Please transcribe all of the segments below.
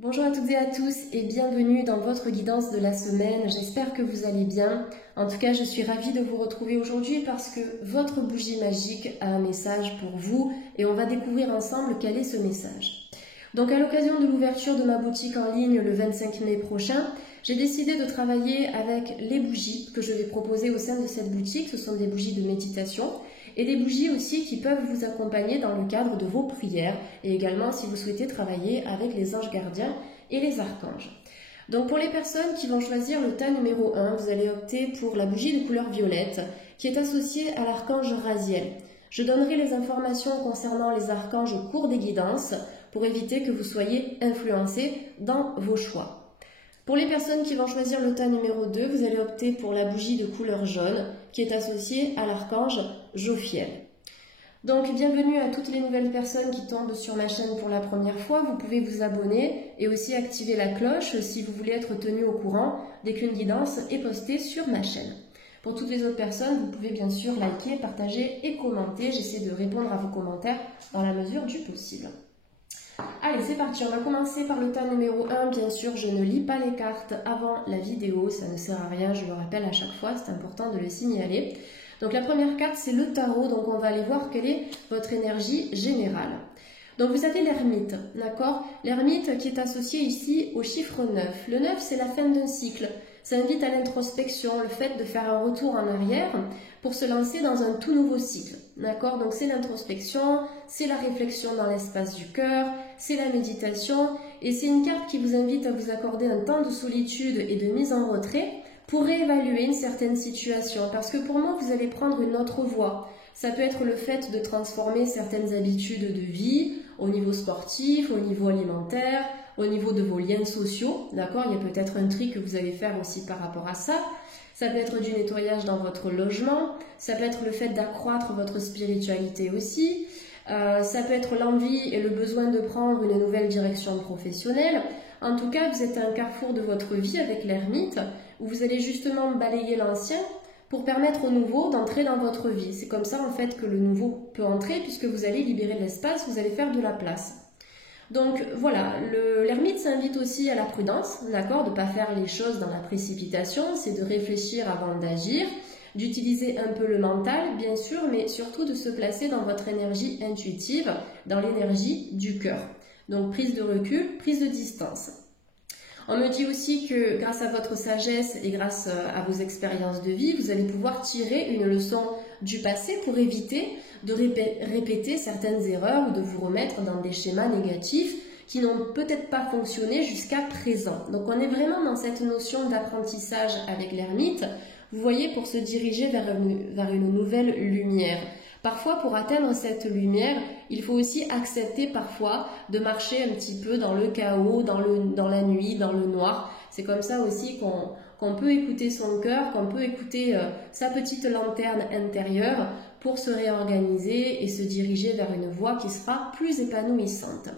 Bonjour à toutes et à tous et bienvenue dans votre guidance de la semaine. J'espère que vous allez bien. En tout cas, je suis ravie de vous retrouver aujourd'hui parce que votre bougie magique a un message pour vous et on va découvrir ensemble quel est ce message. Donc à l'occasion de l'ouverture de ma boutique en ligne le 25 mai prochain, j'ai décidé de travailler avec les bougies que je vais proposer au sein de cette boutique. Ce sont des bougies de méditation et des bougies aussi qui peuvent vous accompagner dans le cadre de vos prières et également si vous souhaitez travailler avec les anges gardiens et les archanges. Donc pour les personnes qui vont choisir le tas numéro 1, vous allez opter pour la bougie de couleur violette qui est associée à l'archange Raziel. Je donnerai les informations concernant les archanges au cours des guidances pour éviter que vous soyez influencés dans vos choix. Pour les personnes qui vont choisir le tas numéro 2, vous allez opter pour la bougie de couleur jaune qui est associée à l'archange Jophiel. Donc bienvenue à toutes les nouvelles personnes qui tombent sur ma chaîne pour la première fois. Vous pouvez vous abonner et aussi activer la cloche si vous voulez être tenu au courant dès qu'une guidance est postée sur ma chaîne. Pour toutes les autres personnes, vous pouvez bien sûr liker, partager et commenter. J'essaie de répondre à vos commentaires dans la mesure du possible. Allez, c'est parti, on va commencer par le tas numéro 1. Bien sûr, je ne lis pas les cartes avant la vidéo, ça ne sert à rien, je le rappelle à chaque fois, c'est important de le signaler. Donc la première carte, c'est le tarot, donc on va aller voir quelle est votre énergie générale. Donc vous avez l'ermite, d'accord? L'ermite qui est associé ici au chiffre 9. Le 9, c'est la fin d'un cycle. Ça invite à l'introspection, le fait de faire un retour en arrière pour se lancer dans un tout nouveau cycle. D'accord? Donc c'est l'introspection, c'est la réflexion dans l'espace du cœur, c'est la méditation et c'est une carte qui vous invite à vous accorder un temps de solitude et de mise en retrait pour réévaluer une certaine situation. Parce que pour moi, vous allez prendre une autre voie. Ça peut être le fait de transformer certaines habitudes de vie au niveau sportif, au niveau alimentaire, au niveau de vos liens sociaux, d'accord? Il y a peut-être un tri que vous allez faire aussi par rapport à ça. Ça peut être du nettoyage dans votre logement, ça peut être le fait d'accroître votre spiritualité aussi, ça peut être l'envie et le besoin de prendre une nouvelle direction professionnelle. En tout cas, vous êtes à un carrefour de votre vie avec l'ermite, où vous allez justement balayer l'ancien pour permettre au nouveau d'entrer dans votre vie. C'est comme ça en fait que le nouveau peut entrer puisque vous allez libérer de l'espace, vous allez faire de la place. Donc voilà, l'ermite s'invite aussi à la prudence, d'accord, de ne pas faire les choses dans la précipitation, c'est de réfléchir avant d'agir, d'utiliser un peu le mental, bien sûr, mais surtout de se placer dans votre énergie intuitive, dans l'énergie du cœur. Donc prise de recul, prise de distance. On me dit aussi que grâce à votre sagesse et grâce à vos expériences de vie, vous allez pouvoir tirer une leçon du passé pour éviter de répéter certaines erreurs ou de vous remettre dans des schémas négatifs qui n'ont peut-être pas fonctionné jusqu'à présent. Donc on est vraiment dans cette notion d'apprentissage avec l'ermite, vous voyez, pour se diriger vers une nouvelle lumière. Parfois, pour atteindre cette lumière, il faut aussi accepter parfois de marcher un petit peu dans le chaos, dans la nuit, dans le noir. C'est comme ça aussi qu'on peut écouter son cœur, qu'on peut écouter sa petite lanterne intérieure pour se réorganiser et se diriger vers une voie qui sera plus épanouissante.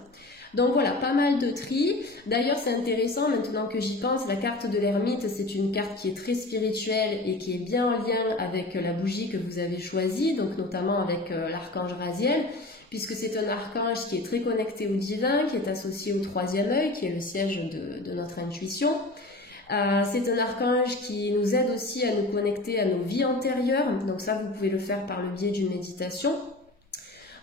Donc voilà, pas mal de tri. D'ailleurs, c'est intéressant, maintenant que j'y pense, la carte de l'ermite, c'est une carte qui est très spirituelle et qui est bien en lien avec la bougie que vous avez choisie, donc notamment avec l'archange Raziel, puisque c'est un archange qui est très connecté au divin, qui est associé au troisième œil, qui est le siège de notre intuition. C'est un archange qui nous aide aussi à nous connecter à nos vies antérieures, donc ça vous pouvez le faire par le biais d'une méditation.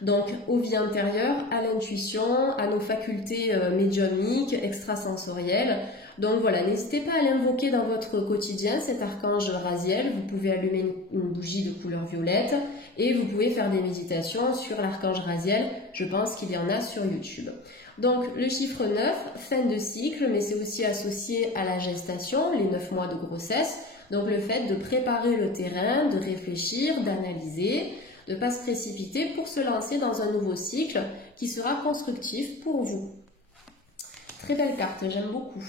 Donc aux vies antérieures, à l'intuition, à nos facultés médiumniques, extrasensorielles. Donc voilà, n'hésitez pas à l'invoquer dans votre quotidien, cet archange Raziel. Vous pouvez allumer une bougie de couleur violette et vous pouvez faire des méditations sur l'archange Raziel. Je pense qu'il y en a sur YouTube. Donc le chiffre 9, fin de cycle, mais c'est aussi associé à la gestation, les 9 mois de grossesse. Donc le fait de préparer le terrain, de réfléchir, d'analyser, de ne pas se précipiter pour se lancer dans un nouveau cycle qui sera constructif pour vous. Très belle carte, j'aime beaucoup.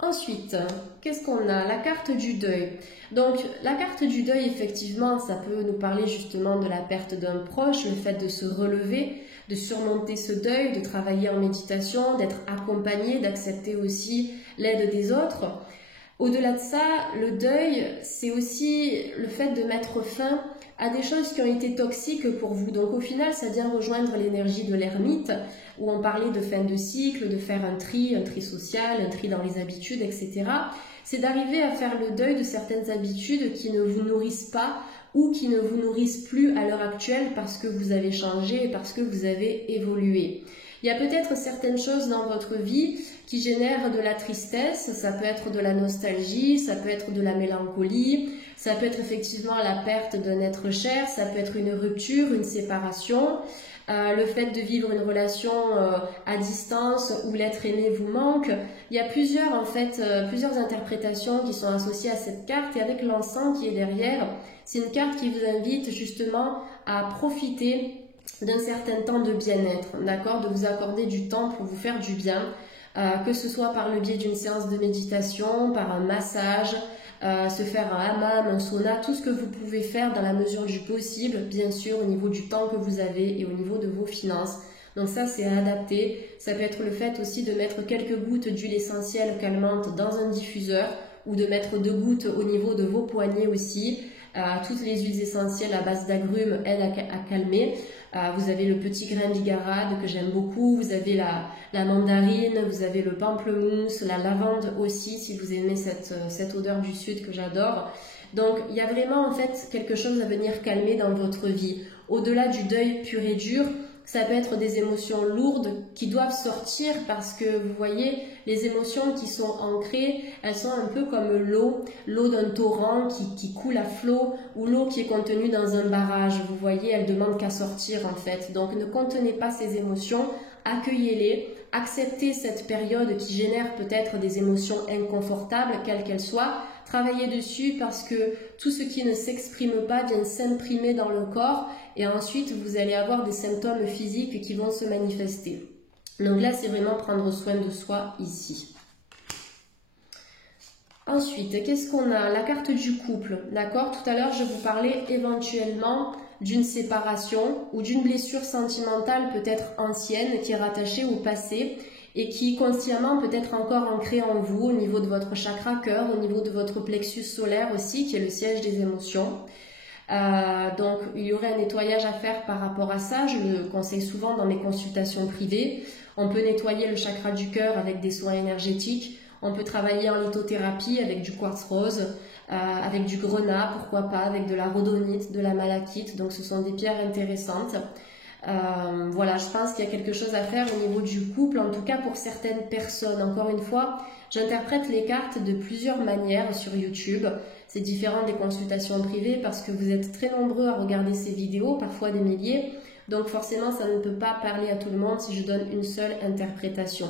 Ensuite, qu'est-ce qu'on a? La carte du deuil. Donc, la carte du deuil, effectivement, ça peut nous parler justement de la perte d'un proche, le fait de se relever, de surmonter ce deuil, de travailler en méditation, d'être accompagné, d'accepter aussi l'aide des autres. Au-delà de ça, le deuil, c'est aussi le fait de mettre fin à des choses qui ont été toxiques pour vous. Donc au final, ça vient rejoindre l'énergie de l'ermite, où on parlait de fin de cycle, de faire un tri social, un tri dans les habitudes, etc. C'est d'arriver à faire le deuil de certaines habitudes qui ne vous nourrissent pas ou qui ne vous nourrissent plus à l'heure actuelle parce que vous avez changé et parce que vous avez évolué. Il y a peut-être certaines choses dans votre vie qui génèrent de la tristesse, ça peut être de la nostalgie, ça peut être de la mélancolie, ça peut être effectivement la perte d'un être cher, ça peut être une rupture, une séparation, le fait de vivre une relation à distance où l'être aimé vous manque. Il y a plusieurs interprétations qui sont associées à cette carte, et avec l'encens qui est derrière, c'est une carte qui vous invite justement à profiter d'un certain temps de bien-être, d'accord, de vous accorder du temps pour vous faire du bien, que ce soit par le biais d'une séance de méditation, par un massage, se faire un hammam, un sauna, tout ce que vous pouvez faire dans la mesure du possible, bien sûr, au niveau du temps que vous avez et au niveau de vos finances. Donc ça, c'est à adapter. Ça peut être le fait aussi de mettre quelques gouttes d'huile essentielle calmante dans un diffuseur ou de mettre 2 gouttes au niveau de vos poignets aussi. Toutes les huiles essentielles à base d'agrumes aident à calmer. Vous avez le petit grain bigarade que j'aime beaucoup, vous avez la mandarine, vous avez le pamplemousse, la lavande aussi, si vous aimez cette odeur du sud que j'adore. Donc il y a vraiment en fait quelque chose à venir calmer dans votre vie. Au-delà du deuil pur et dur, ça peut être des émotions lourdes qui doivent sortir parce que vous voyez, les émotions qui sont ancrées, elles sont un peu comme l'eau d'un torrent qui coule à flot ou l'eau qui est contenue dans un barrage. Vous voyez, elles demandent qu'à sortir en fait. Donc ne contenez pas ces émotions, accueillez-les, acceptez cette période qui génère peut-être des émotions inconfortables, quelles qu'elles soient. Travaillez dessus parce que tout ce qui ne s'exprime pas vient s'imprimer dans le corps et ensuite vous allez avoir des symptômes physiques qui vont se manifester. Donc là, c'est vraiment prendre soin de soi ici. Ensuite, qu'est-ce qu'on a? La carte du couple, d'accord? Tout à l'heure, je vous parlais éventuellement d'une séparation ou d'une blessure sentimentale peut-être ancienne qui est rattachée au passé et qui consciemment peut être encore ancrée en vous au niveau de votre chakra cœur, au niveau de votre plexus solaire aussi, qui est le siège des émotions. Donc il y aurait un nettoyage à faire par rapport à ça, je le conseille souvent dans mes consultations privées. On peut nettoyer le chakra du cœur avec des soins énergétiques, on peut travailler en lithothérapie avec du quartz rose, avec du grenat, pourquoi pas, avec de la rhodonite, de la malachite, donc ce sont des pierres intéressantes. Voilà, je pense qu'il y a quelque chose à faire au niveau du couple, en tout cas pour certaines personnes. Encore une fois, j'interprète les cartes de plusieurs manières sur YouTube. C'est différent des consultations privées parce que vous êtes très nombreux à regarder ces vidéos, parfois des milliers. Donc forcément, ça ne peut pas parler à tout le monde si je donne une seule interprétation.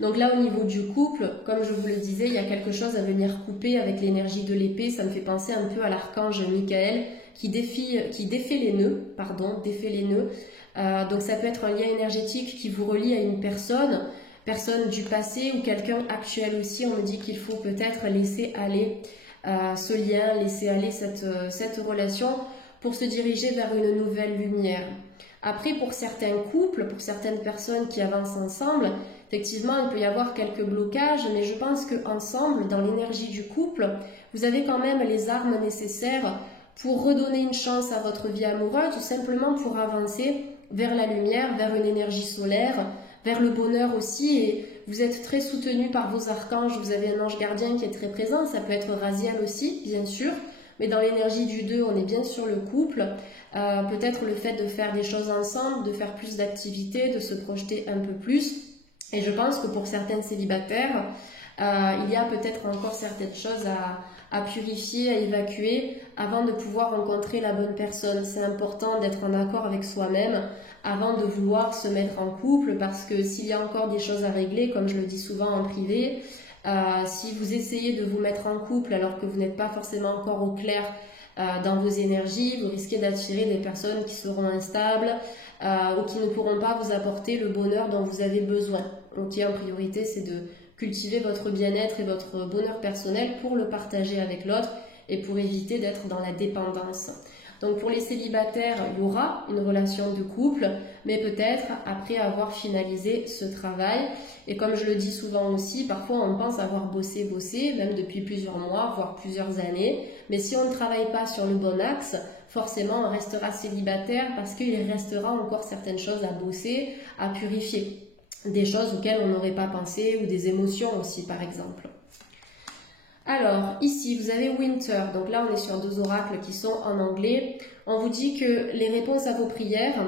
Donc là, au niveau du couple, comme je vous le disais, il y a quelque chose à venir couper avec l'énergie de l'épée. Ça me fait penser un peu à l'archange Michael qui défait les nœuds, donc ça peut être un lien énergétique qui vous relie à une personne du passé ou quelqu'un actuel aussi. On me dit qu'il faut peut-être laisser aller ce lien, laisser aller cette relation pour se diriger vers une nouvelle lumière. Après, pour certains couples, pour certaines personnes qui avancent ensemble, effectivement, il peut y avoir quelques blocages, mais je pense qu'ensemble, dans l'énergie du couple, vous avez quand même les armes nécessaires pour redonner une chance à votre vie amoureuse, tout simplement pour avancer vers la lumière, vers une énergie solaire, vers le bonheur aussi. Et vous êtes très soutenu par vos archanges, vous avez un ange gardien qui est très présent, ça peut être Raziel aussi, bien sûr. Mais dans l'énergie du 2, on est bien sur le couple. Peut-être le fait de faire des choses ensemble, de faire plus d'activités, de se projeter un peu plus. Et je pense que pour certains célibataires, il y a peut-être encore certaines choses à purifier, à évacuer avant de pouvoir rencontrer la bonne personne. C'est important d'être en accord avec soi-même avant de vouloir se mettre en couple parce que s'il y a encore des choses à régler, comme je le dis souvent en privé, si vous essayez de vous mettre en couple alors que vous n'êtes pas forcément encore au clair dans vos énergies, vous risquez d'attirer des personnes qui seront instables ou qui ne pourront pas vous apporter le bonheur dont vous avez besoin. Donc en priorité, c'est de cultiver votre bien-être et votre bonheur personnel pour le partager avec l'autre et pour éviter d'être dans la dépendance. Donc pour les célibataires, il y aura une relation de couple, mais peut-être après avoir finalisé ce travail. Et comme je le dis souvent aussi, parfois on pense avoir bossé, même depuis plusieurs mois, voire plusieurs années. Mais si on ne travaille pas sur le bon axe, forcément on restera célibataire parce qu'il restera encore certaines choses à bosser, à purifier. Des choses auxquelles on n'aurait pas pensé ou des émotions aussi par exemple. Alors ici vous avez Winter, donc là on est sur 2 oracles qui sont en anglais. On vous dit que les réponses à vos prières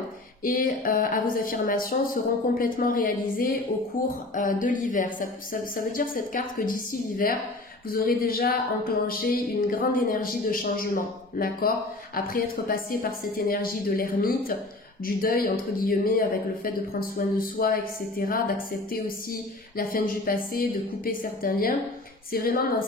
et à vos affirmations seront complètement réalisées au cours de l'hiver. Ça veut dire cette carte que d'ici l'hiver, vous aurez déjà enclenché une grande énergie de changement, d'accord? Après être passé par cette énergie de l'ermite, du deuil entre guillemets avec le fait de prendre soin de soi, etc., d'accepter aussi la fin du passé, de couper certains liens. C'est vraiment dans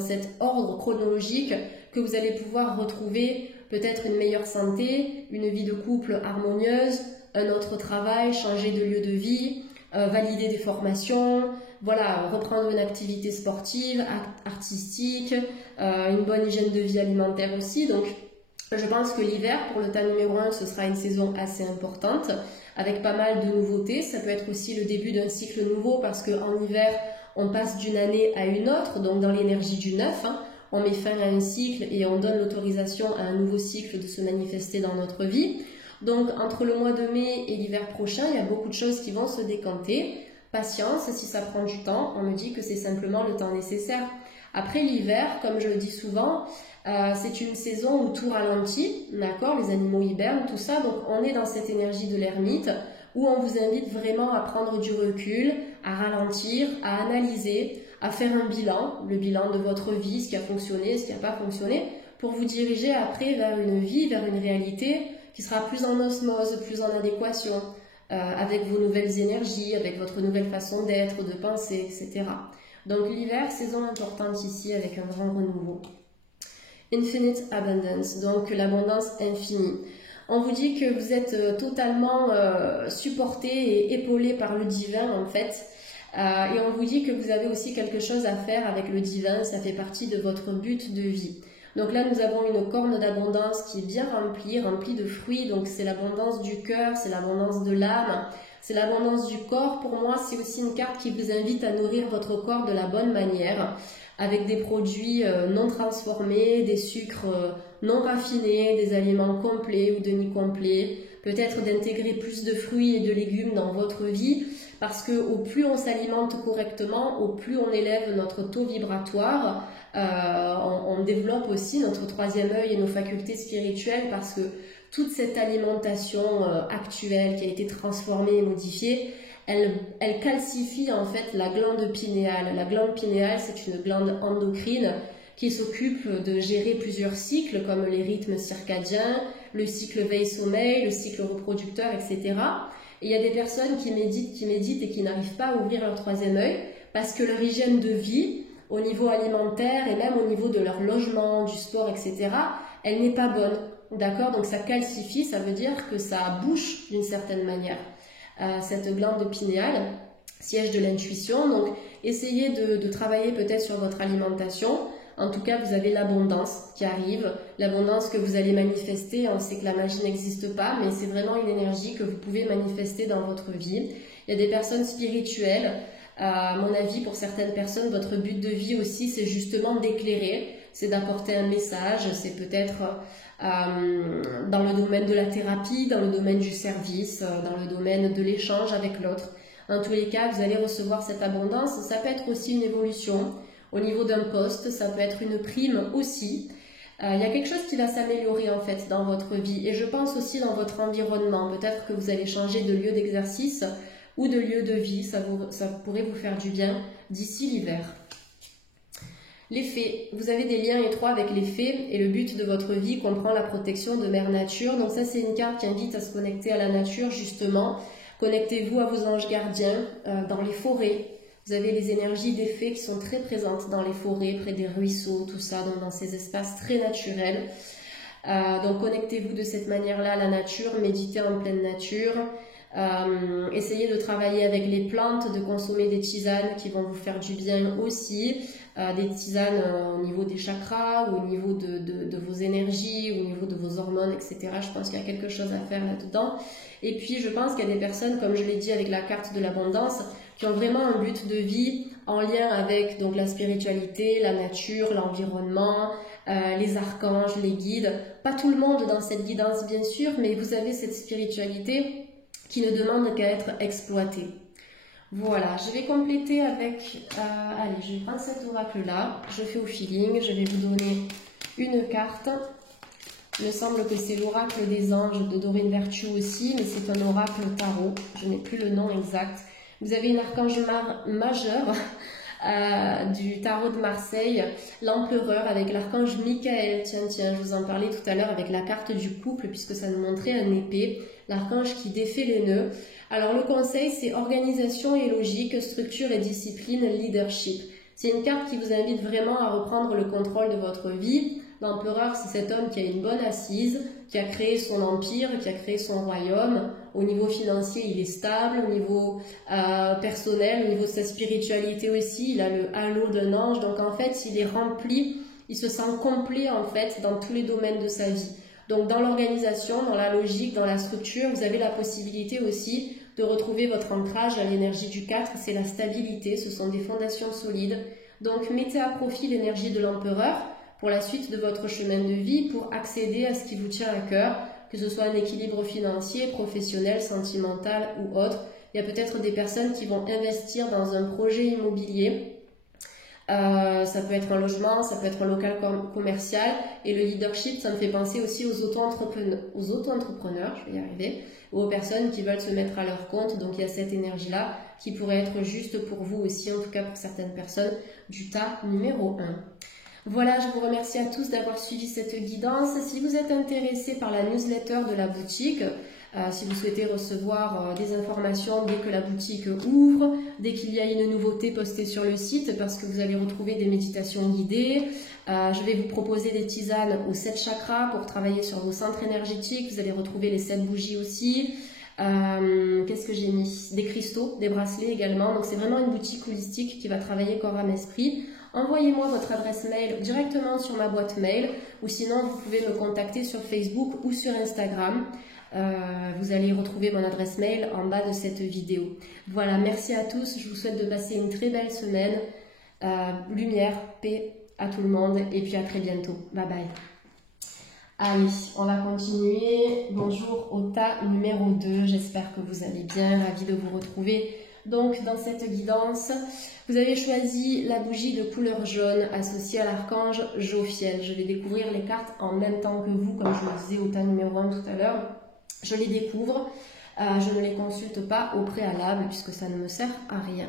cet ordre chronologique que vous allez pouvoir retrouver peut-être une meilleure santé, une vie de couple harmonieuse, un autre travail, changer de lieu de vie, valider des formations, voilà, reprendre une activité sportive, artistique, une bonne hygiène de vie alimentaire aussi. Donc je pense que l'hiver, pour le tas numéro 1, ce sera une saison assez importante, avec pas mal de nouveautés. Ça peut être aussi le début d'un cycle nouveau, parce qu'en hiver, on passe d'une année à une autre, donc dans l'énergie du neuf, hein, on met fin à un cycle et on donne l'autorisation à un nouveau cycle de se manifester dans notre vie. Donc entre le mois de mai et l'hiver prochain, il y a beaucoup de choses qui vont se décanter. Patience, si ça prend du temps, on me dit que c'est simplement le temps nécessaire. Après l'hiver, comme je le dis souvent, c'est une saison où tout ralentit, d'accord, les animaux hibernent, tout ça, donc on est dans cette énergie de l'ermite où on vous invite vraiment à prendre du recul, à ralentir, à analyser, à faire un bilan, le bilan de votre vie, ce qui a fonctionné, ce qui n'a pas fonctionné, pour vous diriger après vers une vie, vers une réalité qui sera plus en osmose, plus en adéquation avec vos nouvelles énergies, avec votre nouvelle façon d'être, de penser, etc. Donc l'hiver, saison importante ici avec un grand renouveau. Infinite Abundance, donc l'abondance infinie. On vous dit que vous êtes totalement supporté et épaulé par le divin en fait. Et on vous dit que vous avez aussi quelque chose à faire avec le divin, ça fait partie de votre but de vie. Donc là, nous avons une corne d'abondance qui est bien remplie de fruits. Donc c'est l'abondance du cœur, c'est l'abondance de l'âme, c'est l'abondance du corps. Pour moi, c'est aussi une carte qui vous invite à nourrir votre corps de la bonne manière, avec des produits non transformés, des sucres non raffinés, des aliments complets ou demi-complets. Peut-être d'intégrer plus de fruits et de légumes dans votre vie, parce que au plus on s'alimente correctement, au plus on élève notre taux vibratoire, on développe aussi notre troisième œil et nos facultés spirituelles, parce que toute cette alimentation actuelle qui a été transformée et modifiée, elle calcifie en fait la glande pinéale. La glande pinéale, c'est une glande endocrine qui s'occupe de gérer plusieurs cycles comme les rythmes circadiens, le cycle veille-sommeil, le cycle reproducteur, etc. Et il y a des personnes qui méditent et qui n'arrivent pas à ouvrir leur troisième œil parce que leur hygiène de vie, au niveau alimentaire et même au niveau de leur logement, du sport, etc., elle n'est pas bonne. D'accord? Donc ça calcifie, ça veut dire que ça bouche d'une certaine manière. Cette glande pinéale, siège de l'intuition, donc essayez de travailler peut-être sur votre alimentation. En tout cas, vous avez l'abondance qui arrive, l'abondance que vous allez manifester. On sait que la magie n'existe pas, mais c'est vraiment une énergie que vous pouvez manifester dans votre vie. Il y a des personnes spirituelles. À mon avis, pour certaines personnes, votre but de vie aussi, c'est justement d'éclairer, c'est d'apporter un message, c'est peut-être dans le domaine de la thérapie, dans le domaine du service, dans le domaine de l'échange avec l'autre. En tous les cas, vous allez recevoir cette abondance. Ça peut être aussi une évolution au niveau d'un poste, ça peut être une prime aussi. Il y a quelque chose qui va s'améliorer en fait dans votre vie, et je pense aussi dans votre environnement. Peut-être que vous allez changer de lieu d'exercice ou de lieu de vie, ça pourrait vous faire du bien d'ici l'hiver. Les fées, vous avez des liens étroits avec les fées et le but de votre vie comprend la protection de Mère Nature. Donc ça, c'est une carte qui invite à se connecter à la nature justement. Connectez-vous à vos anges gardiens dans les forêts. Vous avez les énergies des fées qui sont très présentes dans les forêts, près des ruisseaux, tout ça, donc dans ces espaces très naturels. Donc connectez-vous de cette manière-là à la nature, méditez en pleine nature. Essayez de travailler avec les plantes, de consommer des tisanes qui vont vous faire du bien aussi, des tisanes au niveau des chakras, ou au niveau de vos énergies, au niveau de vos hormones, etc. Je pense qu'il y a quelque chose à faire là-dedans. Et puis je pense qu'il y a des personnes, comme je l'ai dit avec la carte de l'abondance, qui ont vraiment un but de vie en lien avec donc la spiritualité, la nature, l'environnement, les archanges, les guides. Pas tout le monde dans cette guidance bien sûr, mais vous avez cette spiritualité qui ne demande qu'à être exploitée. Voilà, je vais compléter avec... allez, je vais prendre cet oracle-là, je fais au feeling, je vais vous donner une carte. Il me semble que c'est l'oracle des anges de Doreen Virtue aussi, mais c'est un oracle tarot, je n'ai plus le nom exact. Vous avez une archange majeure du tarot de Marseille, l'empereur avec l'archange Michael. Tiens, je vous en parlais tout à l'heure avec la carte du couple, puisque ça nous montrait un épée, l'archange qui défait les nœuds. Alors le conseil, c'est organisation et logique, structure et discipline, leadership. C'est une carte qui vous invite vraiment à reprendre le contrôle de votre vie. L'empereur, c'est cet homme qui a une bonne assise, qui a créé son empire, qui a créé son royaume. Au niveau financier, il est stable. Au niveau personnel, au niveau de sa spiritualité aussi, il a le halo d'un ange. Donc en fait, il est rempli, il se sent complet en fait dans tous les domaines de sa vie. Donc dans l'organisation, dans la logique, dans la structure, vous avez la possibilité aussi de retrouver votre ancrage à l'énergie du 4, c'est la stabilité, ce sont des fondations solides. Donc mettez à profit l'énergie de l'empereur pour la suite de votre chemin de vie, pour accéder à ce qui vous tient à cœur, que ce soit un équilibre financier, professionnel, sentimental ou autre. Il y a peut-être des personnes qui vont investir dans un projet immobilier. Ça peut être un logement, ça peut être un local commercial, et le leadership, ça me fait penser aussi aux auto-entrepreneurs, je vais y arriver, ou aux personnes qui veulent se mettre à leur compte. Donc il y a cette énergie-là qui pourrait être juste pour vous aussi, en tout cas pour certaines personnes, du tas numéro 1. Voilà, je vous remercie à tous d'avoir suivi cette guidance. Si vous êtes intéressé par la newsletter de la boutique, si vous souhaitez recevoir des informations dès que la boutique ouvre, dès qu'il y a une nouveauté postée sur le site, parce que vous allez retrouver des méditations guidées, je vais vous proposer des tisanes aux 7 chakras pour travailler sur vos centres énergétiques. Vous allez retrouver les 7 bougies aussi. Qu'est-ce que j'ai mis? Des cristaux, des bracelets également. Donc c'est vraiment une boutique holistique qui va travailler corps, âme, esprit. Envoyez-moi votre adresse mail directement sur ma boîte mail, ou sinon vous pouvez me contacter sur Facebook ou sur Instagram. Vous allez retrouver mon adresse mail en bas de cette vidéo. Voilà, merci à tous, je vous souhaite de passer une très belle semaine. Lumière, paix à tout le monde, et puis à très bientôt. Bye bye. Allez, on va continuer. Bonjour au tas numéro 2, j'espère que vous allez bien, ravie de vous retrouver. Donc dans cette guidance, vous avez choisi la bougie de couleur jaune associée à l'archange Jophiel. Je vais découvrir les cartes en même temps que vous, comme je vous disais au tas numéro 1 tout à l'heure. Je les découvre, je ne les consulte pas au préalable puisque ça ne me sert à rien.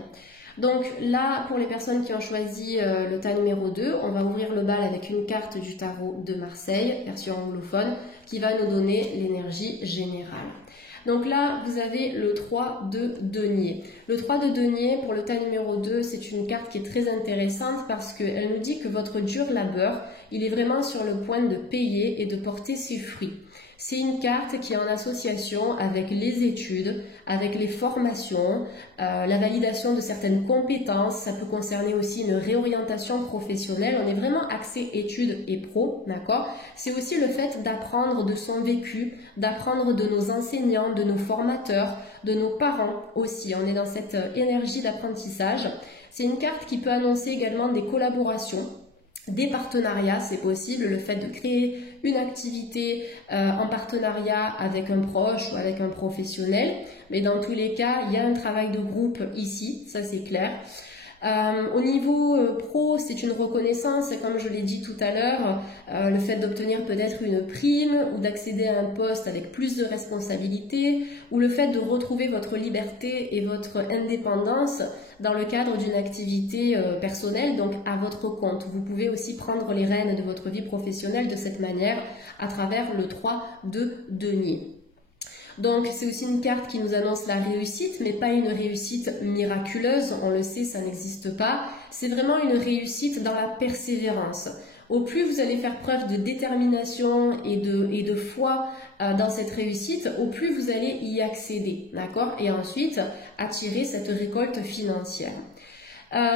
Donc là, pour les personnes qui ont choisi le tas numéro 2, on va ouvrir le bal avec une carte du tarot de Marseille, version anglophone, qui va nous donner l'énergie générale. Donc là, vous avez le 3 de denier. Le 3 de denier, pour le tas numéro 2, c'est une carte qui est très intéressante parce qu'elle nous dit que votre dur labeur, il est vraiment sur le point de payer et de porter ses fruits. C'est une carte qui est en association avec les études, avec les formations, la validation de certaines compétences. Ça peut concerner aussi une réorientation professionnelle. On est vraiment axé études et pro, d'accord? C'est aussi le fait d'apprendre de son vécu, d'apprendre de nos enseignants, de nos formateurs, de nos parents aussi. On est dans cette énergie d'apprentissage. C'est une carte qui peut annoncer également des collaborations, des partenariats, c'est possible, le fait de créer une activité en partenariat avec un proche ou avec un professionnel. Mais dans tous les cas, il y a un travail de groupe ici, ça c'est clair. Au niveau pro, c'est une reconnaissance, comme je l'ai dit tout à l'heure, le fait d'obtenir peut-être une prime ou d'accéder à un poste avec plus de responsabilités, ou le fait de retrouver votre liberté et votre indépendance dans le cadre d'une activité personnelle, donc à votre compte. Vous pouvez aussi prendre les rênes de votre vie professionnelle de cette manière à travers le 3 de denier. Donc c'est aussi une carte qui nous annonce la réussite, mais pas une réussite miraculeuse, on le sait, ça n'existe pas. C'est vraiment une réussite dans la persévérance. au plus vous allez faire preuve de détermination et de foi dans cette réussite, au plus vous allez y accéder, d'accord? Et ensuite, attirer cette récolte financière.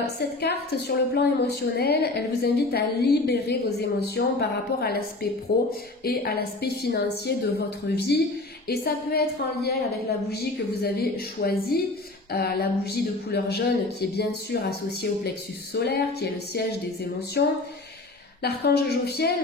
Cette carte, sur le plan émotionnel, elle vous invite à libérer vos émotions par rapport à l'aspect pro et à l'aspect financier de votre vie. Et ça peut être en lien avec la bougie que vous avez choisie, la bougie de couleur jaune qui est bien sûr associée au plexus solaire, qui est le siège des émotions. L'archange Jophiel,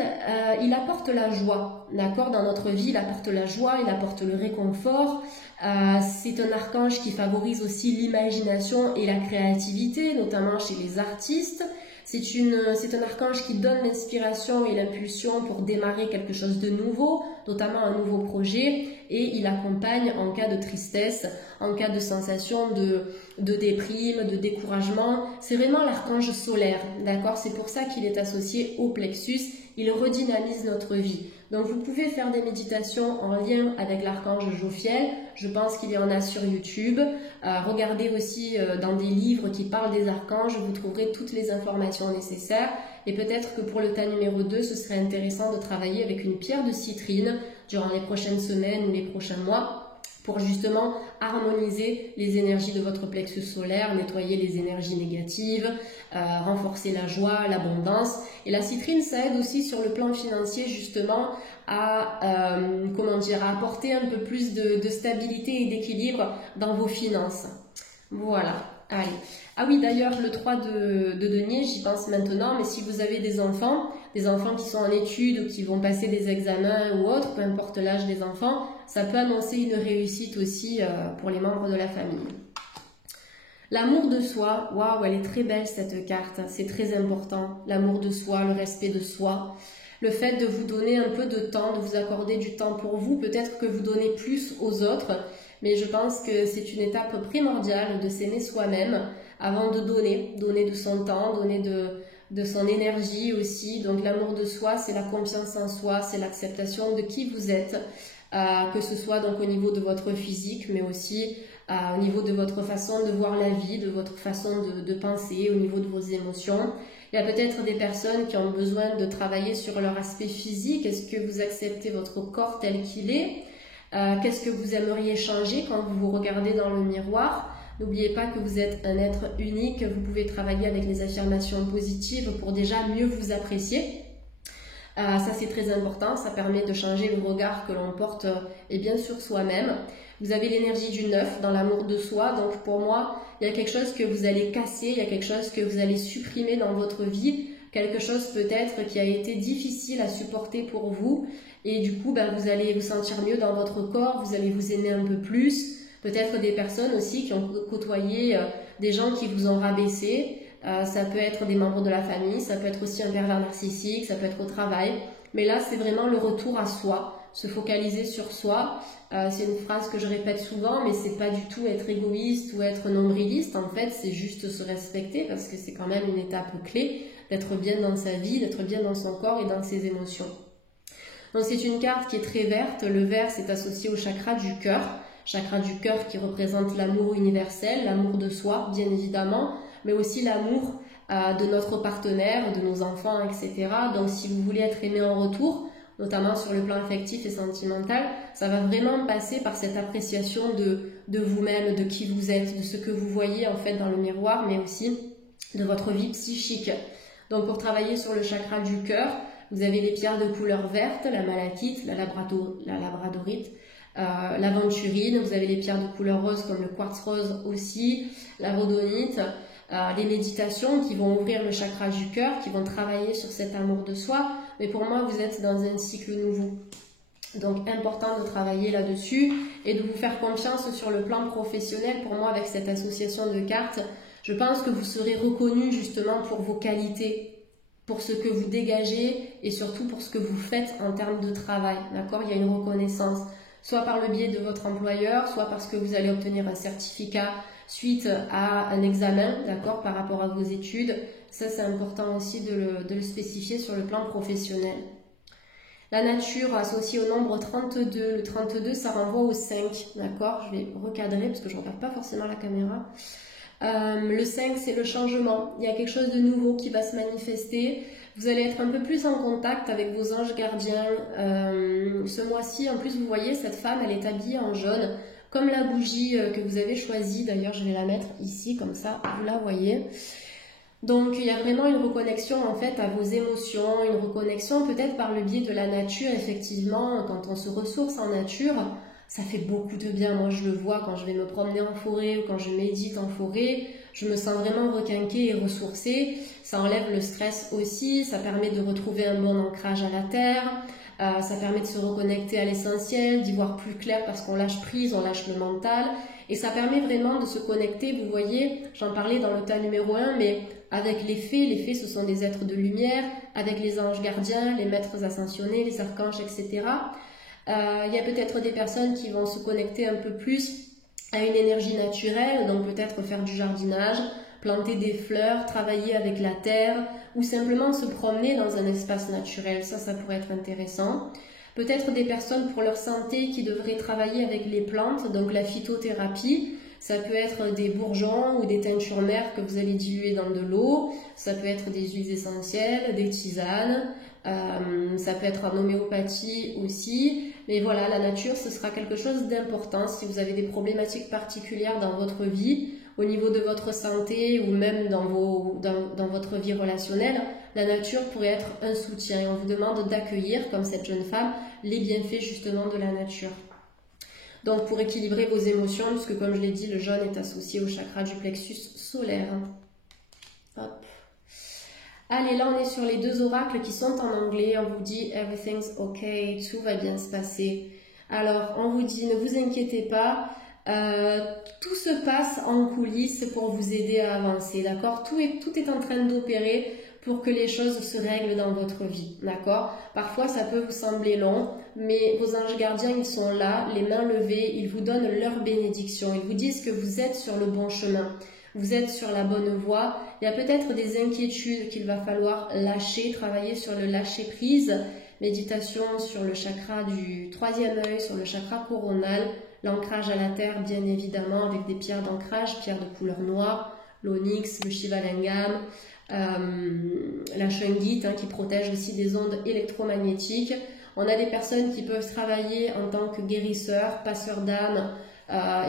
il apporte la joie, d'accord? Dans notre vie, il apporte la joie, il apporte le réconfort. C'est un archange qui favorise aussi l'imagination et la créativité, notamment chez les artistes. C'est un archange qui donne l'inspiration et l'impulsion pour démarrer quelque chose de nouveau, notamment un nouveau projet, et il accompagne en cas de tristesse, en cas de sensation de déprime, de découragement. C'est vraiment l'archange solaire, d'accord? C'est pour ça qu'il est associé au plexus, il redynamise notre vie. Donc vous pouvez faire des méditations en lien avec l'archange Jophiel, je pense qu'il y en a sur YouTube. Regardez aussi dans des livres qui parlent des archanges, vous trouverez toutes les informations nécessaires. Et peut-être que pour le tas numéro 2, ce serait intéressant de travailler avec une pierre de citrine durant les prochaines semaines ou les prochains mois, pour justement harmoniser les énergies de votre plexus solaire, nettoyer les énergies négatives, renforcer la joie, l'abondance. Et la citrine, ça aide aussi sur le plan financier justement à, à apporter un peu plus de stabilité et d'équilibre dans vos finances. Voilà. Allez. Ah oui, d'ailleurs, le 3 de denier, j'y pense maintenant, mais si vous avez des enfants qui sont en études ou qui vont passer des examens ou autres, peu importe l'âge des enfants, ça peut annoncer une réussite aussi pour les membres de la famille. L'amour de soi, waouh, elle est très belle cette carte, c'est très important. L'amour de soi, le respect de soi, le fait de vous donner un peu de temps, de vous accorder du temps pour vous, peut-être que vous donnez plus aux autres, mais je pense que c'est une étape primordiale de s'aimer soi-même avant de donner de son temps, donner de son énergie aussi. Donc l'amour de soi, c'est la confiance en soi, c'est l'acceptation de qui vous êtes, que ce soit donc au niveau de votre physique, mais aussi au niveau de votre façon de voir la vie, de votre façon de penser, au niveau de vos émotions. Il y a peut-être des personnes qui ont besoin de travailler sur leur aspect physique. Est-ce que vous acceptez votre corps tel qu'il est? Qu'est-ce que vous aimeriez changer quand vous vous regardez dans le miroir? N'oubliez pas que vous êtes un être unique, vous pouvez travailler avec les affirmations positives pour déjà mieux vous apprécier. Ça c'est très important, ça permet de changer le regard que l'on porte et bien sur soi-même. Vous avez l'énergie du 9 dans l'amour de soi, donc pour moi, il y a quelque chose que vous allez casser, il y a quelque chose que vous allez supprimer dans votre vie, quelque chose peut-être qui a été difficile à supporter pour vous, et du coup, vous allez vous sentir mieux dans votre corps, vous allez vous aimer un peu plus. Peut-être des personnes aussi qui ont côtoyé des gens qui vous ont rabaissé. Ça peut être des membres de la famille, ça peut être aussi un pervers narcissique, ça peut être au travail. Mais là, c'est vraiment le retour à soi, se focaliser sur soi. C'est une phrase que je répète souvent, mais c'est pas du tout être égoïste ou être nombriliste. En fait, c'est juste se respecter parce que c'est quand même une étape clé d'être bien dans sa vie, d'être bien dans son corps et dans ses émotions. Donc c'est une carte qui est très verte. Le vert, c'est associé au chakra du cœur qui représente l'amour universel, l'amour de soi, bien évidemment, mais aussi l'amour de notre partenaire, de nos enfants, etc. Donc si vous voulez être aimé en retour, notamment sur le plan affectif et sentimental, ça va vraiment passer par cette appréciation de vous-même, de qui vous êtes, de ce que vous voyez en fait dans le miroir, mais aussi de votre vie psychique. Donc pour travailler sur le chakra du cœur, vous avez les pierres de couleur verte, la malachite, la labradorite, l'aventurine, vous avez les pierres de couleur rose comme le quartz rose aussi, la rhodonite, les méditations qui vont ouvrir le chakra du cœur, qui vont travailler sur cet amour de soi. Mais pour moi, vous êtes dans un cycle nouveau. Donc important de travailler là-dessus et de vous faire confiance sur le plan professionnel. Pour moi, avec cette association de cartes, je pense que vous serez reconnu justement pour vos qualités, pour ce que vous dégagez et surtout pour ce que vous faites en termes de travail. D'accord? Il y a une reconnaissance, soit par le biais de votre employeur, soit parce que vous allez obtenir un certificat suite à un examen, d'accord, par rapport à vos études. Ça, c'est important aussi de le spécifier sur le plan professionnel. La nature associée au nombre 32. Le 32, ça renvoie au 5, d'accord? Je vais recadrer parce que je ne regarde pas forcément la caméra. Le 5, c'est le changement. Il y a quelque chose de nouveau qui va se manifester. Vous allez être un peu plus en contact avec vos anges gardiens. Ce mois-ci, en plus, vous voyez, cette femme, elle est habillée en jaune, comme la bougie que vous avez choisie. D'ailleurs, je vais la mettre ici, comme ça, vous la voyez. Donc, il y a vraiment une reconnexion, en fait, à vos émotions, une reconnexion peut-être par le biais de la nature. Effectivement, quand on se ressource en nature, ça fait beaucoup de bien. Moi, je le vois quand je vais me promener en forêt ou quand je médite en forêt. Je me sens vraiment requinquée et ressourcée. Ça enlève le stress aussi. Ça permet de retrouver un bon ancrage à la terre. Ça permet de se reconnecter à l'essentiel, d'y voir plus clair parce qu'on lâche prise, on lâche le mental. Et ça permet vraiment de se connecter. Vous voyez, j'en parlais dans le tas numéro 1, mais avec les fées ce sont des êtres de lumière. Avec les anges gardiens, les maîtres ascensionnés, les archanges, etc. Il y a peut-être des personnes qui vont se connecter un peu plus à une énergie naturelle, donc peut-être faire du jardinage, planter des fleurs, travailler avec la terre ou simplement se promener dans un espace naturel. Ça pourrait être intéressant. Peut-être des personnes pour leur santé qui devraient travailler avec les plantes, donc la phytothérapie. Ça peut être des bourgeons ou des teintures mères que vous allez diluer dans de l'eau. Ça peut être des huiles essentielles, des tisanes. Ça peut être en homéopathie aussi. Mais voilà, la nature, ce sera quelque chose d'important. Si vous avez des problématiques particulières dans votre vie, au niveau de votre santé ou même dans votre vie relationnelle, la nature pourrait être un soutien. Et on vous demande d'accueillir, comme cette jeune femme, les bienfaits justement de la nature. Donc pour équilibrer vos émotions, puisque comme je l'ai dit, le jaune est associé au chakra du plexus solaire. Hop. Allez, là on est sur les deux oracles qui sont en anglais. On vous dit « Everything's okay », tout va bien se passer. Alors, on vous dit « Ne vous inquiétez pas ». Tout se passe en coulisses pour vous aider à avancer, d'accord? Tout est en train d'opérer pour que les choses se règlent dans votre vie, d'accord? Parfois, ça peut vous sembler long, mais vos anges gardiens, ils sont là, les mains levées, ils vous donnent leur bénédiction, ils vous disent que vous êtes sur le bon chemin, vous êtes sur la bonne voie. Il y a peut-être des inquiétudes qu'il va falloir lâcher, travailler sur le lâcher-prise, méditation sur le chakra du troisième œil, sur le chakra coronal, l'ancrage à la terre, bien évidemment, avec des pierres d'ancrage, pierres de couleur noire, l'onyx, le shivalingam, la shungite, qui protège aussi des ondes électromagnétiques. On a des personnes qui peuvent travailler en tant que guérisseurs, passeurs d'âme,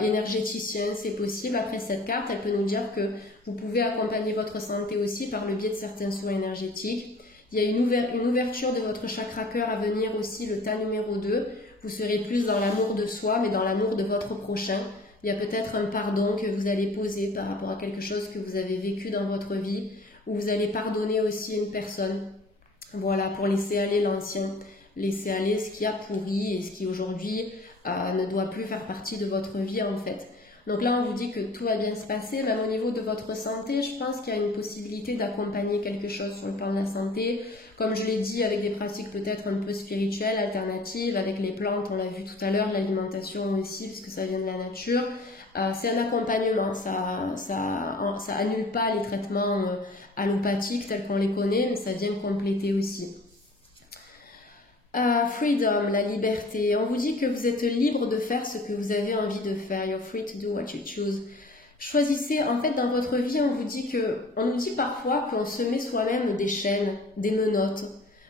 énergéticiens, c'est possible. Après cette carte, elle peut nous dire que vous pouvez accompagner votre santé aussi par le biais de certains soins énergétiques. Il y a une ouverture de votre chakra cœur à venir aussi, le tas numéro 2. Vous serez plus dans l'amour de soi, mais dans l'amour de votre prochain. Il y a peut-être un pardon que vous allez poser par rapport à quelque chose que vous avez vécu dans votre vie, ou vous allez pardonner aussi une personne. Voilà, pour laisser aller l'ancien, laisser aller ce qui a pourri et ce qui aujourd'hui ne doit plus faire partie de votre vie en fait. Donc là, on vous dit que tout va bien se passer, même au niveau de votre santé, je pense qu'il y a une possibilité d'accompagner quelque chose sur le plan de la santé. Comme je l'ai dit, avec des pratiques peut-être un peu spirituelles, alternatives, avec les plantes, on l'a vu tout à l'heure, l'alimentation aussi, puisque ça vient de la nature. C'est un accompagnement, ça annule pas les traitements allopathiques tels qu'on les connaît, mais ça vient compléter aussi. Freedom, la liberté. On vous dit que vous êtes libre de faire ce que vous avez envie de faire. You're free to do what you choose. Choisissez, en fait, dans votre vie, on nous dit parfois qu'on se met soi-même des chaînes, des menottes.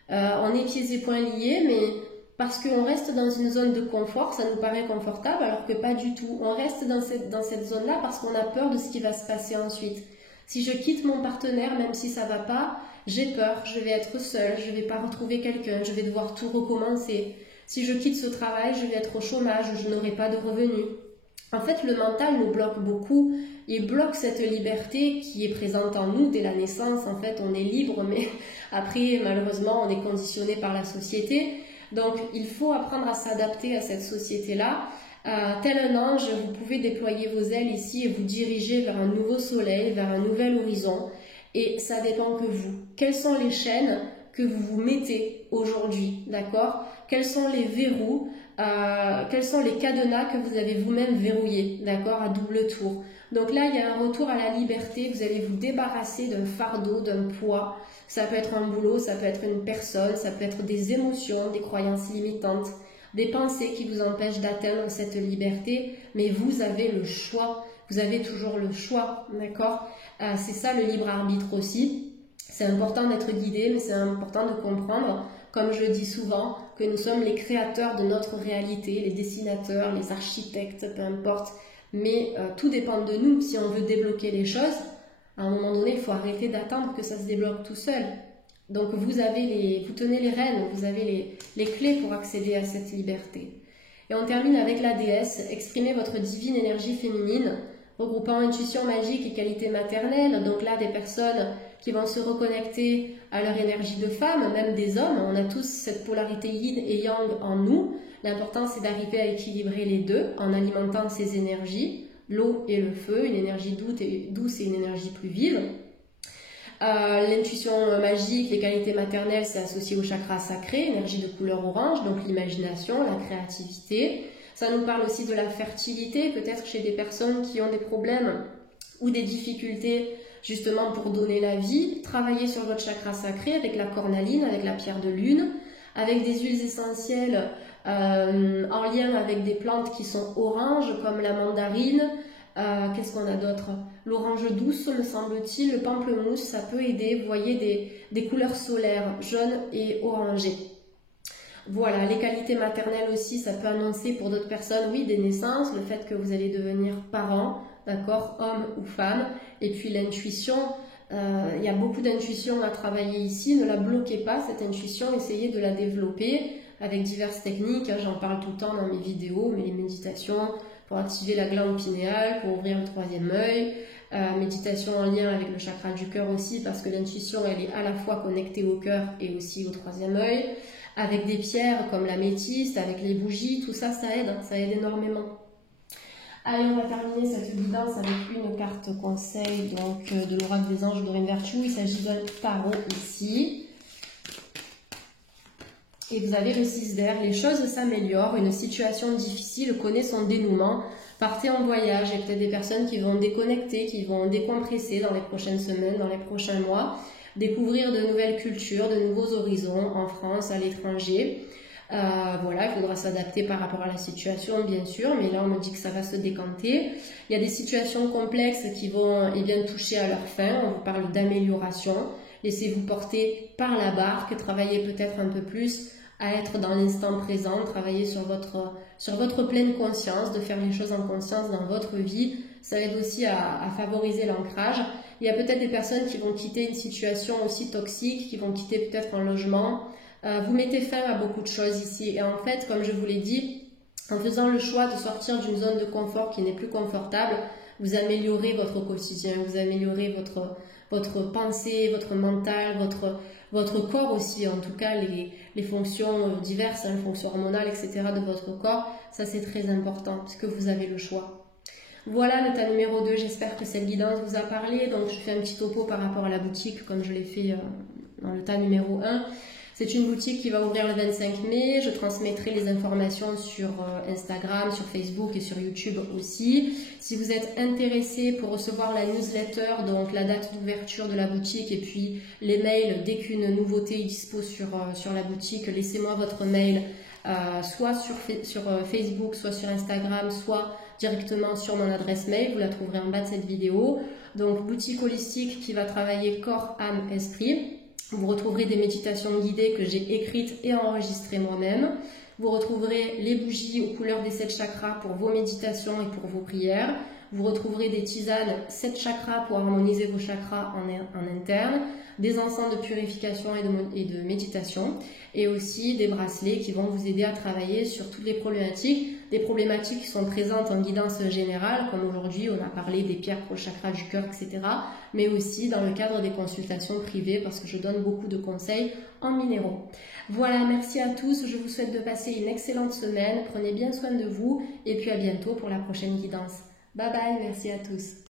On est pieds et poings liés, mais parce qu'on reste dans une zone de confort, ça nous paraît confortable, alors que pas du tout. On reste dans cette zone-là parce qu'on a peur de ce qui va se passer ensuite. Si je quitte mon partenaire, même si ça va pas, j'ai peur, je vais être seule, je vais pas retrouver quelqu'un, je vais devoir tout recommencer. Si je quitte ce travail, je vais être au chômage, je n'aurai pas de revenus. En fait, le mental nous bloque beaucoup. Il bloque cette liberté qui est présente en nous dès la naissance. En fait, on est libre, mais après, malheureusement, on est conditionné par la société. Donc, il faut apprendre à s'adapter à cette société-là. Tel un ange, vous pouvez déployer vos ailes ici et vous diriger vers un nouveau soleil, vers un nouvel horizon. Et ça dépend que vous. Quelles sont les chaînes que vous vous mettez aujourd'hui, d'accord? Quels sont les verrous, quels sont les cadenas que vous avez vous-même verrouillés, d'accord, à double tour. Donc là, il y a un retour à la liberté, vous allez vous débarrasser d'un fardeau, d'un poids. Ça peut être un boulot, ça peut être une personne, ça peut être des émotions, des croyances limitantes, des pensées qui vous empêchent d'atteindre cette liberté, mais vous avez le choix. vous avez toujours le choix, d'accord? C'est ça le libre arbitre aussi. C'est important d'être guidé, mais c'est important de comprendre, comme je le dis souvent, que nous sommes les créateurs de notre réalité, les dessinateurs, les architectes, peu importe. Mais tout dépend de nous. Si on veut débloquer les choses, à un moment donné, il faut arrêter d'attendre que ça se débloque tout seul. Donc vous tenez les rênes, vous avez les clés pour accéder à cette liberté. Et on termine avec la déesse, exprimez votre divine énergie féminine, regroupant intuition magique et qualité maternelle. Donc là, des personnes qui vont se reconnecter à leur énergie de femme, même des hommes. On a tous cette polarité yin et yang en nous. L'important, c'est d'arriver à équilibrer les deux en alimentant ces énergies, l'eau et le feu, une énergie douce et une énergie plus vive. L'intuition magique, les qualités maternelles, c'est associé au chakra sacré, énergie de couleur orange, donc l'imagination, la créativité. Ça nous parle aussi de la fertilité, peut-être chez des personnes qui ont des problèmes ou des difficultés justement pour donner la vie. Travailler sur votre chakra sacré avec la cornaline, avec la pierre de lune, avec des huiles essentielles en lien avec des plantes qui sont oranges comme la mandarine. Qu'est-ce qu'on a d'autre? L'orange douce, me semble-t-il, le pamplemousse, ça peut aider. Vous voyez des couleurs solaires, jaunes et orangées. Voilà, les qualités maternelles aussi, ça peut annoncer pour d'autres personnes, oui, des naissances, le fait que vous allez devenir parent, d'accord, homme ou femme. Et puis l'intuition, il y a beaucoup d'intuition à travailler ici, ne la bloquez pas, cette intuition, essayez de la développer avec diverses techniques, j'en parle tout le temps dans mes vidéos, mais les méditations pour activer la glande pinéale, pour ouvrir le troisième œil, méditation en lien avec le chakra du cœur aussi, parce que l'intuition, elle est à la fois connectée au cœur et aussi au troisième œil, avec des pierres comme l'améthyste, avec les bougies, tout ça, ça aide énormément. Allez, on va terminer cette guidance avec une carte conseil donc de l'oracle des anges Doreen Virtue. Il s'agit d'un tarot ici. Et vous avez le 6 d'air, les choses s'améliorent, une situation difficile connaît son dénouement. Partez en voyage, il y a peut-être des personnes qui vont déconnecter, qui vont décompresser dans les prochaines semaines, dans les prochains mois, découvrir de nouvelles cultures, de nouveaux horizons en France, à l'étranger. Voilà, il faudra s'adapter par rapport à la situation, bien sûr, mais là on me dit que ça va se décanter. Il y a des situations complexes qui vont toucher à leur fin, on vous parle d'amélioration. Laissez-vous porter par la barque, travaillez peut-être un peu plus à être dans l'instant présent, travailler sur votre pleine conscience, de faire les choses en conscience dans votre vie. Ça aide aussi à favoriser l'ancrage. Il y a peut-être des personnes qui vont quitter une situation aussi toxique, qui vont quitter peut-être un logement. Vous mettez fin à beaucoup de choses ici. Et en fait, comme je vous l'ai dit, en faisant le choix de sortir d'une zone de confort qui n'est plus confortable, vous améliorez votre quotidien, vous améliorez votre pensée, votre mental, votre corps aussi, en tout cas les fonctions diverses, les fonctions hormonales, etc. de votre corps. Ça, c'est très important parce que vous avez le choix. Voilà le tas numéro 2, j'espère que cette guidance vous a parlé. Donc, je fais un petit topo par rapport à la boutique comme je l'ai fait dans le tas numéro 1. C'est une boutique qui va ouvrir le 25 mai. Je transmettrai les informations sur Instagram, sur Facebook et sur YouTube aussi. Si vous êtes intéressé pour recevoir la newsletter, donc la date d'ouverture de la boutique et puis les mails dès qu'une nouveauté est dispo sur la boutique, laissez-moi votre mail soit sur Facebook, soit sur Instagram, soit directement sur mon adresse mail. Vous la trouverez en bas de cette vidéo. Donc boutique holistique qui va travailler corps, âme, esprit. Vous retrouverez des méditations guidées que j'ai écrites et enregistrées moi-même. Vous retrouverez les bougies aux couleurs des 7 chakras pour vos méditations et pour vos prières. Vous retrouverez des tisanes 7 chakras pour harmoniser vos chakras en interne, des encens de purification et de méditation, et aussi des bracelets qui vont vous aider à travailler sur toutes les problématiques, des problématiques qui sont présentes en guidance générale, comme aujourd'hui on a parlé des pierres pour le chakra du cœur, etc., mais aussi dans le cadre des consultations privées, parce que je donne beaucoup de conseils en minéraux. Voilà, merci à tous, je vous souhaite de passer une excellente semaine, prenez bien soin de vous, et puis à bientôt pour la prochaine guidance. Bye bye, merci à tous.